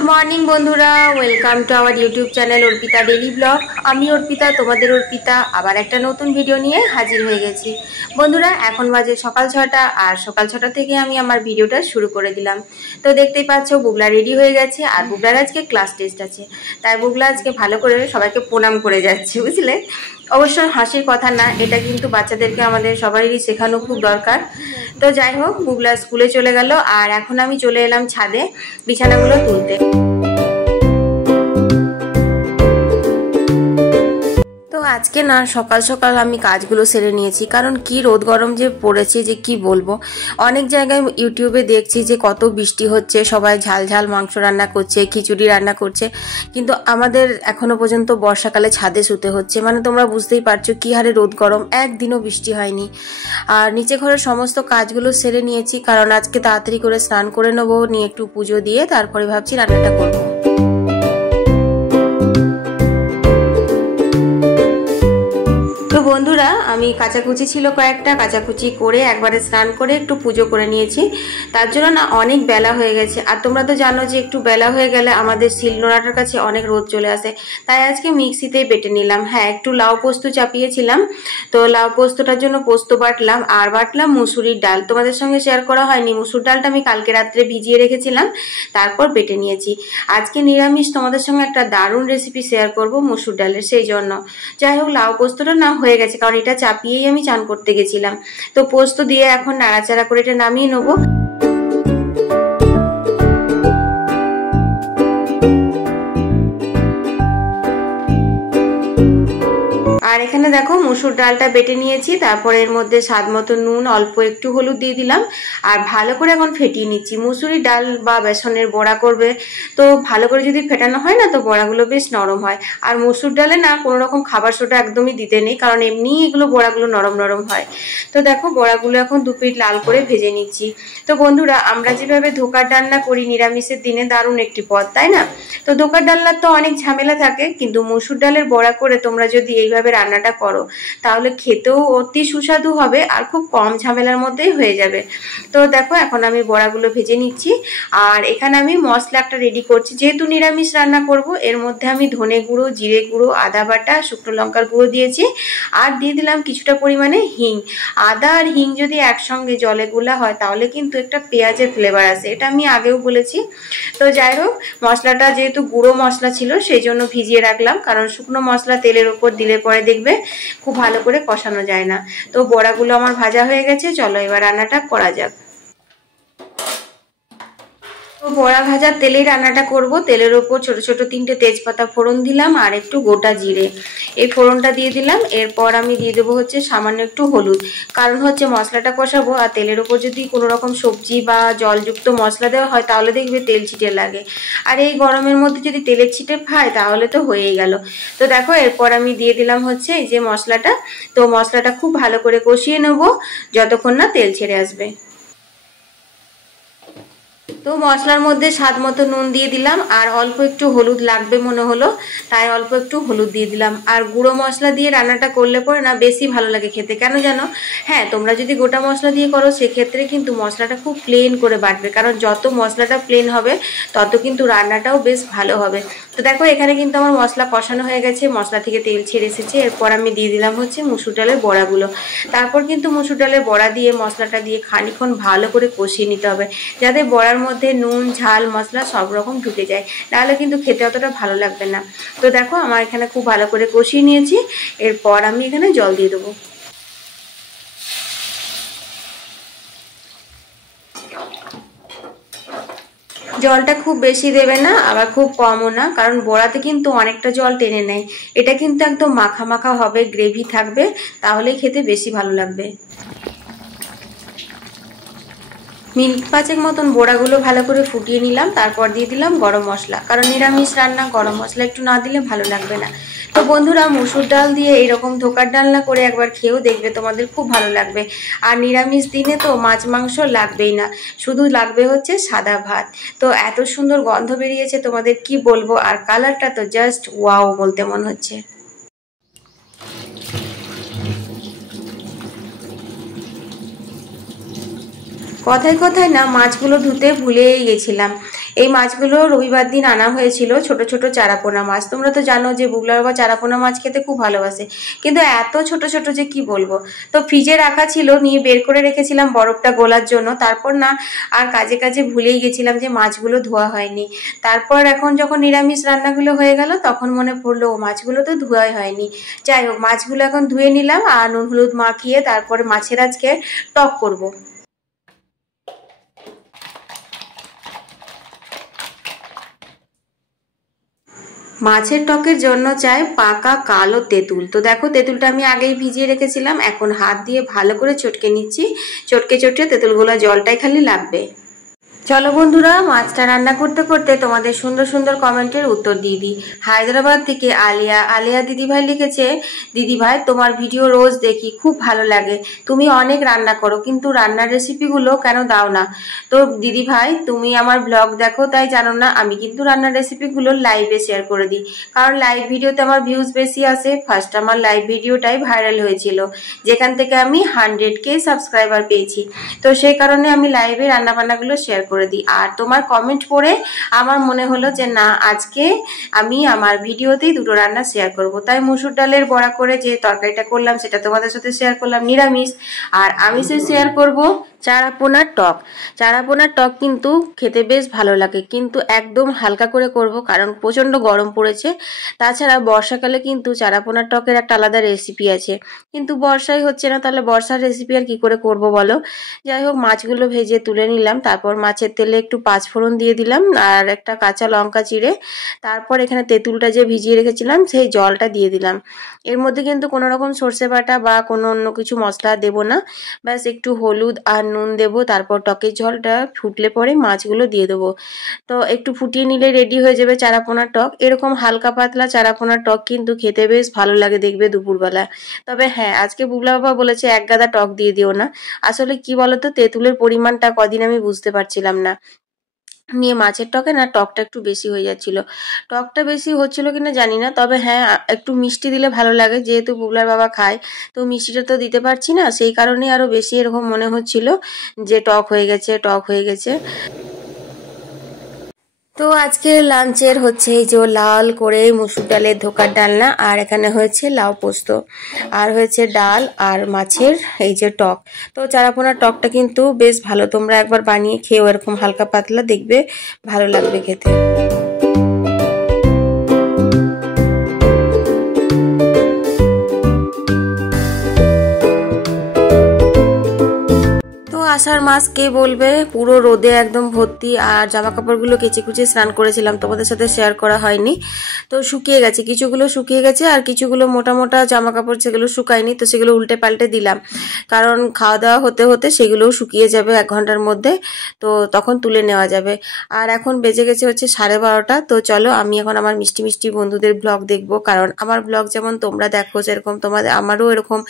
Good morning बंधुरा welcome to our YouTube channel Arpita daily vlog. आमी अर्पिता तोमादेर अर्पिता आबार एक नतून भिडियो निये हाजिर हो गेছি। बंधुरा एखन बाजे सकाल 6टा और सकाल 6टा থেকে আমি আমার ভিডিওটা শুরু করে দিলাম। তো দেখতেই পাচ্ছো বুগলা রেডি হয়ে গেছে আর বুগলার আজকে ক্লাস টেস্ট আছে, তাই বুগলা আজকে ভালো করে সবাইকে প্রণাম করে যাচ্ছে, বুঝলে। অবশ্য হাসির কথা না, এটা কিন্তু বাচ্চাদেরকে আমাদের সবারই শেখানো খুব দরকার। তো যাই হোক, বুগলা স্কুলে চলে গেল আর এখন আমি চলে এলাম ছাদে বিছানাগুলো তুলতে। তো আজকে না সকাল সকাল আমি কাজগুলো সেরে নিয়েছি, কারণ কি রোদ গরম যে পড়েছে যে কি বলবো। অনেক জায়গায় ইউটিউবে দেখছি যে কত বৃষ্টি হচ্ছে, সবাই ঝাল ঝাল মাংস রান্না করছে, খিচুড়ি রান্না করছে, কিন্তু আমাদের এখনো পর্যন্ত বর্ষাকালে ছাদে শুতে হচ্ছে। মানে তোমরা বুঝতেই পারছো কি হারে রোদ গরম, একদিনও বৃষ্টি হয়নি। আর নিচে ঘরের সমস্ত কাজগুলো সেরে নিয়েছি, কারণ আজকে তাড়াতাড়ি করে স্নান করে নেবো, নিয়ে একটু পুজো দিয়ে তারপরে ভাবছি রান্নাটা করবো। তো বন্ধুরা, আমি কাচাকুচি ছিল কয়েকটা, কাচাকুচি করে একবারে স্নান করে একটু পুজো করে নিয়েছি। তার জন্য না অনেক বেলা হয়ে গেছে, আর তোমরা তো জানো যে একটু বেলা হয়ে গেলে আমাদের শিলনোড়াটার কাছে অনেক রোদ চলে আসে, তাই আজকে মিক্সিতেই বেটে নিলাম। হ্যাঁ, একটু লাউ পোস্ত চাপিয়েছিলাম, তো লাউ পোস্তটার জন্য পোস্ত বাটলাম আর বাটলাম মুসুরির ডাল। তোমাদের সঙ্গে শেয়ার করা হয়নি, মুসুর ডালটা আমি কালকে রাত্রে ভিজিয়ে রেখেছিলাম, তারপর বেটে নিয়েছি। আজকে নিরামিষ তোমাদের সঙ্গে একটা দারুণ রেসিপি শেয়ার করব মুসুর ডালের, সেই জন্য। যাই হোক, লাউ পোস্তটা না হয়ে গেছে, কারণ এটা চাপিয়েই আমি চান করতে গেছিলাম। তো পোস্ত দিয়ে এখন নাড়াচাড়া করে এটা নামিয়ে নেবো। আর এখানে দেখো মুসুর ডালটা বেটে নিয়েছি, তারপরে এর মধ্যে স্বাদ মতো নুন, অল্প একটু হলুদ দিয়ে দিলাম আর ভালো করে এখন ফেটিয়ে নিচ্ছি। মুসুরি ডাল বা বেসনের বড়া করবে, তো ভালো করে যদি ফেটানো হয় না তো বড়াগুলো বেশ নরম হয়। আর মুসুর ডালে না কোনো রকম খাবার সোডা একদমই দিতে নেই, কারণ এমনি এগুলো বড়াগুলো নরম নরম হয়। তো দেখো বড়াগুলো এখন দু পিঠ লাল করে ভেজে নিচ্ছি। তো বন্ধুরা, আমরা যেভাবে ধোকার ডালনা করি নিরামিষের দিনে, দারুণ একটি পদ, তাই না? তো ধোকার ডালনার তো অনেক ঝামেলা থাকে, কিন্তু মুসুর ডালের বড়া করে তোমরা যদি এইভাবে রান্নাটা করো তাহলে খেতেও অতি সুস্বাদু হবে আর খুব কম ঝামেলার মধ্যেই হয়ে যাবে। তো দেখো এখন আমি বড়াগুলো ভেজে নিচ্ছি আর এখানে আমি মশলা একটা রেডি করছি। যেহেতু নিরামিষ রান্না করব, এর মধ্যে আমি ধনে গুঁড়ো, জিরে গুঁড়ো, আদা বাটা, শুকনো লঙ্কার গুঁড়ো দিয়েছি আর দিয়ে দিলাম কিছুটা পরিমাণে হিং। আদা আর হিং যদি একসঙ্গে জলে গোলা হয় তাহলে কিন্তু একটা পেঁয়াজের ফ্লেভার আসে, এটা আমি আগেও বলেছি। তো যাই হোক, মশলাটা যেহেতু গুঁড়ো মশলা ছিল সেই জন্য ভিজিয়ে রাখলাম, কারণ শুকনো মশলা তেলের উপর দিলে পরে দেখবে খুব ভালো করে কষানো যায় না। তো বড়াগুলো আমার ভাজা হয়ে গেছে, চলো এবার রান্নাটা করা যাক। তো বড়া ভাজার তেলেই রান্নাটা করব। তেলের ওপর ছোট ছোট 3টে তেজপাতা ফোড়ন দিলাম আর একটু গোটা জিরে, এই ফোড়নটা দিয়ে দিলাম। এরপর আমি দিয়ে দেবো হচ্ছে সামান্য একটু হলুদ, কারণ হচ্ছে মশলাটা কষাবো আর তেলের ওপর যদি কোনো রকম সবজি বা জলযুক্ত মশলা দেওয়া হয় তাহলে দেখবে তেল ছিটে লাগে, আর এই গরমের মধ্যে যদি তেলের ছিটে খায় তাহলে তো হয়েই গেল। তো দেখো এরপর আমি দিয়ে দিলাম হচ্ছে এই যে মশলাটা। তো মশলাটা খুব ভালো করে কষিয়ে নেবো যতক্ষণ না তেল ছেড়ে আসবে। তো মশলার মধ্যে স্বাদ মতো নুন দিয়ে দিলাম আর অল্প একটু হলুদ লাগবে মনে হলো, তাই অল্প একটু হলুদ দিয়ে দিলাম। আর গুঁড়ো মশলা দিয়ে রান্নাটা করলে পরে না বেশি ভালো লাগে খেতে, কেন জানো? হ্যাঁ, তোমরা যদি গোটা মশলা দিয়ে করো সেক্ষেত্রে কিন্তু মশলাটা খুব প্লেন করে বাটবে, কারণ যত মশলাটা প্লেন হবে তত কিন্তু রান্নাটাও বেশ ভালো হবে। তো দেখো এখানে কিন্তু আমার মশলা কষানো হয়ে গেছে, মশলা থেকে তেল ছেড়ে এসেছে। এরপর আমি দিয়ে দিলাম হচ্ছে মুসুর ডালের বড়াগুলো। তারপর কিন্তু মুসুর ডালের বড়া দিয়ে মশলাটা দিয়ে খানিকক্ষণ ভালো করে কষিয়ে নিতে হবে, যাতে বড়ার মধ্যে নুন, ঝাল, মশলা সব রকম ঢুকে যায়, নাহলে কিন্তু খেতে অতটা ভালো লাগবে না। তো দেখো আমার এখানে খুব ভালো করে কষিয়ে নিয়েছি। এরপর আমি এখানে জল দিয়ে দেবো। জলটা খুব বেশি দেবে না আবার খুব কমও না, কারণ বড়াতে কিন্তু অনেকটা জল টেনে নেয়। এটা কিন্তু একদম মাখা মাখা হবে, গ্রেভি থাকবে, তাহলেই খেতে বেশি ভালো লাগবে। মিনিট 5 মতন বড়াগুলো ভালো করে ফুটিয়ে নিলাম, তারপর দিয়ে দিলাম গরম মশলা, কারণ নিরামিষ রান্না গরম মশলা একটু না দিলে ভালো লাগবে না। তো বন্ধুরা, মুসুর ডাল দিয়ে এরকম ধোকার ডালনা করে একবার খেয়েও দেখবে, তোমাদের খুব ভালো লাগবে। আর নিরামিষ দিনে তো মাছ মাংস লাগবেই না, শুধু লাগবে হচ্ছে সাদা ভাত। তো এত সুন্দর গন্ধ বেরিয়েছে তোমাদের কি বলবো, আর কালারটা তো জাস্ট ওয়াও বলতে মনে হচ্ছে। কথায় কথায় না মাছগুলো ধুতে ভুলেই গেছিলাম। এই মাছগুলো রবিবার দিন আনা হয়েছিল, ছোট ছোট চারাপোনা মাছ। তোমরা তো জানো যে বুগলা বাবা চারাপোনা মাছ খেতে খুব ভালোবাসে, কিন্তু এত ছোট ছোট যে কি বলবো। তো ফ্রিজে রাখা ছিল, নিয়ে বের করে রেখেছিলাম বরফটা গলার জন্য। তারপর না আর কাজে কাজে ভুলেই গেছিলাম যে মাছগুলো ধোয়া হয়নি। তারপর এখন যখন নিরামিষ রান্নাগুলো হয়ে গেল তখন মনে পড়লো ও মাছগুলো তো ধোয়াই হয়নি। যাই হোক, মাছগুলো এখন ধুয়ে নিলাম আর নুন হলুদ মাখিয়ে তারপরে মাছের আজকে টক করব। মাছের টকের জন্য চাই পাকা কালো তেঁতুল। তো দেখো তেঁতুলটা আমি আগেই ভিজিয়ে রেখেছিলাম, এখন হাত দিয়ে ভালো করে চটকে নিচ্ছি। চটকে চটকে তেঁতুলগুলো জলটাই খালি লাগবে। চলো বন্ধুরা, মাছটা রান্না করতে করতে তোমাদের সুন্দর সুন্দর কমেন্টের উত্তর দিয়ে দিই। হায়দ্রাবাদ থেকে আলিয়া দিদিভাই লিখেছে, দিদিভাই তোমার ভিডিও রোজ দেখি, খুব ভালো লাগে, তুমি অনেক রান্না করো, কিন্তু রান্নার রেসিপিগুলো কেন দাও না? তো দিদিভাই, তুমি আমার ব্লগ দেখো তাই জানো না, আমি কিন্তু রান্নার রেসিপিগুলো লাইভে শেয়ার করে দিই, কারণ লাইভ ভিডিওতে আমার ভিউজ বেশি আসে। ফার্স্ট আমার লাইভ ভিডিওটাই ভাইরাল হয়েছিল, যেখান থেকে আমি 100K সাবস্ক্রাইবার পেয়েছি। তো সেই কারণে আমি লাইভে রান্নাবান্নাগুলো শেয়ার করে দিই। আর তোমার কমেন্ট পড়ে আমার মনে হলো যে না, আজকে আমি আমার ভিডিওতেই দুটো রান্না শেয়ার করব। তাই মসুর ডালের বড়া করে যে তরকারিটা করলাম সেটা তোমাদের সাথে শেয়ার করলাম নিরামিষ। আর আমিষে শেয়ার করব চারাপোনার টক। চারাপোনার টক কিন্তু খেতে বেশ ভালো লাগে, কিন্তু একদম হালকা করে করব, কারণ প্রচন্ড গরম পড়েছে। তাছাড়া বর্ষাকালে কিন্তু চারাপোনার টকের একটা আলাদা রেসিপি আছে, কিন্তু বর্ষাই হচ্ছে না, তাহলে বর্ষার রেসিপি আর কি করে করব বলো। যাই হোক, মাছগুলো ভেজে তুলে নিলাম, তারপর মাছের তেলে একটু পাঁচফোড়ন দিয়ে দিলাম আর একটা কাঁচা লঙ্কা চিড়ে। তারপর এখানে তেঁতুলটা যে ভিজিয়ে রেখেছিলাম সেই জলটা দিয়ে দিলাম। এর মধ্যে কিন্তু কোনো রকম সর্ষে বাটা বা কোনো অন্য কিছু মশলা দেব না, ব্যাস একটু হলুদ আর নুন দেব। তারপর টকের জলটা ফুটলে পরে মাছগুলো দিয়ে দেবো। তো একটু ফুটিয়ে নিলে রেডি হয়ে যাবে চারাপোনার টক। এরকম হালকা পাতলা চারাপোনার টক কিন্তু খেতে বেশ ভালো লাগে দেখবে দুপুরবেলা। তবে হ্যাঁ, আজকে বুগলা বাবা বলেছে এক গাদা টক দিয়ে দিও না। আসলে কি বলতো, তেঁতুলের পরিমাণটা কদিন আমি বুঝতে পারছিলাম না, নিয়ে মাছের টকে না টকটা একটু বেশি হয়ে যাচ্ছিল। টকটা বেশি হচ্ছিল কিনা জানি না, তবে হ্যাঁ একটু মিষ্টি দিলে ভালো লাগে, যেহেতু বুগলার বাবা খায়, তো মিষ্টিটা তো দিতে পারছি না, সেই কারণে আরো বেশি এরকম মনে হচ্ছিল যে টক হয়ে গেছে, টক হয়ে গেছে। তো আজকে লাঞ্চের হচ্ছে এই যে লাল করে মুসুর ডালের ধোকার ডালনা, আর এখানে হয়েছে লাউ পোস্ত, আর হয়েছে ডাল আর মাছের এই যে টক। তো চারাপোনার টকটা কিন্তু বেশ ভালো, তোমরা একবার বানিয়ে খেও, এরকম হালকা পাতলা, দেখবে ভালো লাগবে খেতে। আষাঢ় মাস কে বলবে, পুরো রোদে একদম ভর্তি। আর জামা কাপড়গুলো কেচে কুচে স্নান করেছিলাম, তোমাদের সাথে শেয়ার করা হয়নি। তো শুকিয়ে গেছে, কিছুগুলো শুকিয়ে গেছে, আর কিছুগুলো মোটা মোটা জামা কাপড় সেগুলো শুকায়নি, তো সেগুলো উল্টে পাল্টে দিলাম, কারণ খাওয়া দাওয়া হতে হতে সেগুলোও শুকিয়ে যাবে 1 ঘন্টার মধ্যে, তো তখন তুলে নেওয়া যাবে। আর এখন বেজে গেছে হচ্ছে 12:30। তো চলো আমি এখন আমার মিষ্টি মিষ্টি বন্ধুদের ব্লগ দেখবো, কারণ আমার ব্লগ যেমন তোমরা দেখো সেরকম আমারও এরকম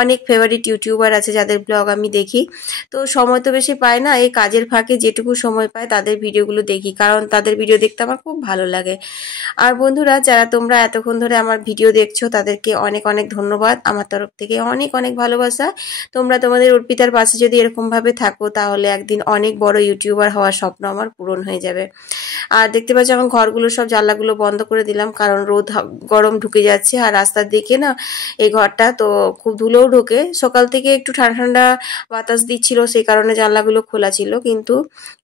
অনেক ফেভারিট ইউটিউবার আছে যাদের ব্লগ আমি দেখি। তো সময় তো বেশি পাই না, এই কাজের ফাঁকে যেটুকু সময় পাই তাদের ভিডিওগুলো দেখি, কারণ তাদের ভিডিও দেখতে আমার খুব ভালো লাগে। আর বন্ধুরা, যারা তোমরা এতক্ষণ ধরে আমার ভিডিও দেখছো তাদেরকে অনেক অনেক ধন্যবাদ, আমার তরফ থেকে অনেক অনেক ভালোবাসা। তোমরা তোমাদের অর্পিতার পাশে যদি এরকম ভাবে থাকো তাহলে একদিন অনেক বড় ইউটিউবার হওয়ার স্বপ্ন আমার পূরণ হয়ে যাবে। আর দেখতে পাচ্ছ আমার ঘরগুলো সব জানলাগুলো বন্ধ করে দিলাম, কারণ রোদ গরম ঢুকে যাচ্ছে, আর রাস্তার দিকে না এই ঘরটা তো খুব ধুলোও ঢোকে। সকাল থেকে একটু ঠান্ডা ঠান্ডা বাতাস দিচ্ছিল, সেই কারণে জানলাগুলো খোলা ছিল, কিন্তু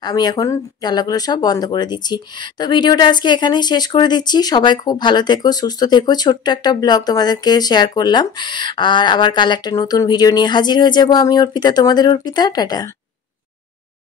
আমি এখন জানলাগুলো সব বন্ধ করে দিচ্ছি। তো ভিডিওটা আজকে এখানেই শেষ করে দিচ্ছি। সবাই খুব ভালো থেকো, সুস্থ থেকো। ছোট্ট একটা ব্লগ তোমাদেরকে শেয়ার করলাম, আর আবার কাল একটা নতুন ভিডিও নিয়ে হাজির হয়ে যাব। আমি অর্পিতা, তোমাদের অর্পিতা, টাটা।